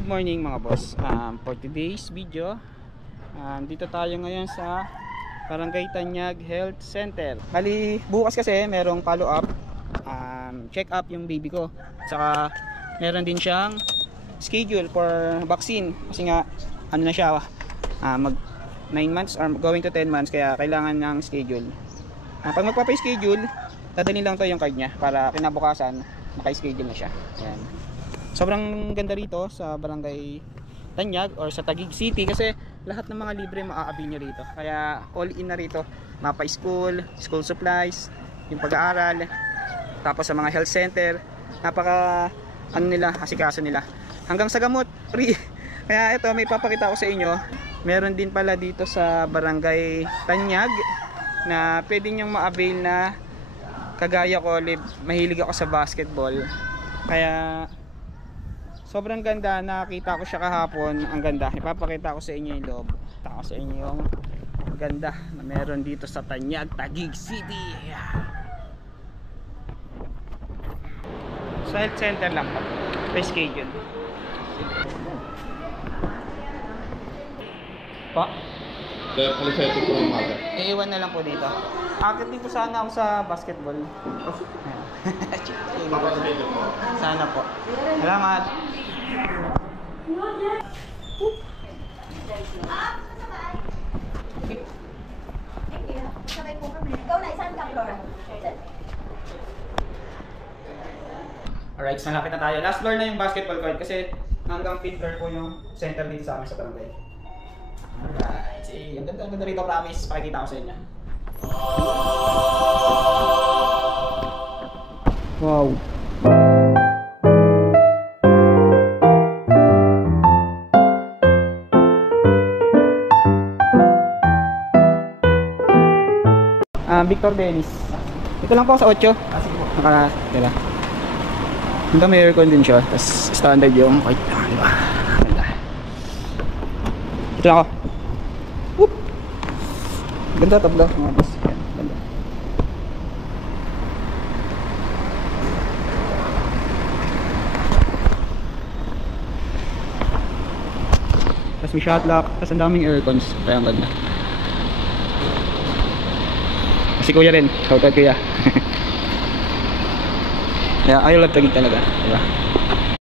Good morning mga boss. For today's video, dito tayo ngayon sa Barangay Tanyag Health Center. Bali, bukas kasi merong follow up, check up yung baby ko. Saka meron din siyang schedule for vaccine. Kasi nga, ano na siya, mag 9 months or going to 10 months. Kaya kailangan ng schedule. Pag magpapa-schedule, dadalhin lang to yung card niya para kinabukasan, naka-schedule na siya. Ayan. Sobrang ganda rito sa Barangay Tanyag or sa Taguig City kasi lahat ng mga libre maa-avail nyo rito. Kaya all in na rito, mapa school, school supplies, yung pag-aaral, tapos sa mga health center, napaka ano nila, asikaso nila. Hanggang sa gamot, free. Kaya ito, may papakita ko sa inyo. Meron din pala dito sa Barangay Tanyag na pwede nyong ma-avail na kagaya ko, mahilig ako sa basketball. Kaya sobrang ganda, nakita ko siya kahapon. Ang ganda, ipapakita ko sa inyo yung loob. Ipapakita ko sa inyo yung ganda na meron dito sa Tanyag, Taguig City. Sa health center lang po, pa-schedule pa? Kaya palisete ko ng maga. Iiwan na lang po dito. Akit din po sana ako sa basketball. Sana po. Salamat. Alright, so malapit na tayo. Last floor na yung basketball court kasi hanggang 5th floor po yung center dito sa amin sa barangay. Alright, see, ang ganda rito, promise. Pakikita ko sa inyo. Wow. Victor Dennis. Ito lang po sa 8. Sige po. Dala. Hanggang may aircon din siya. Tapos standard yung kahit diba? Ganda. Ito lang ako. Whoop! Ganda tabla mga boss. Ganda. Tapos may shot lock. Tapos ang daming aircons. Kaya ang ganda. Si kuya rin. Shoutout kuya. Kaya I love Taguig talaga. Diba?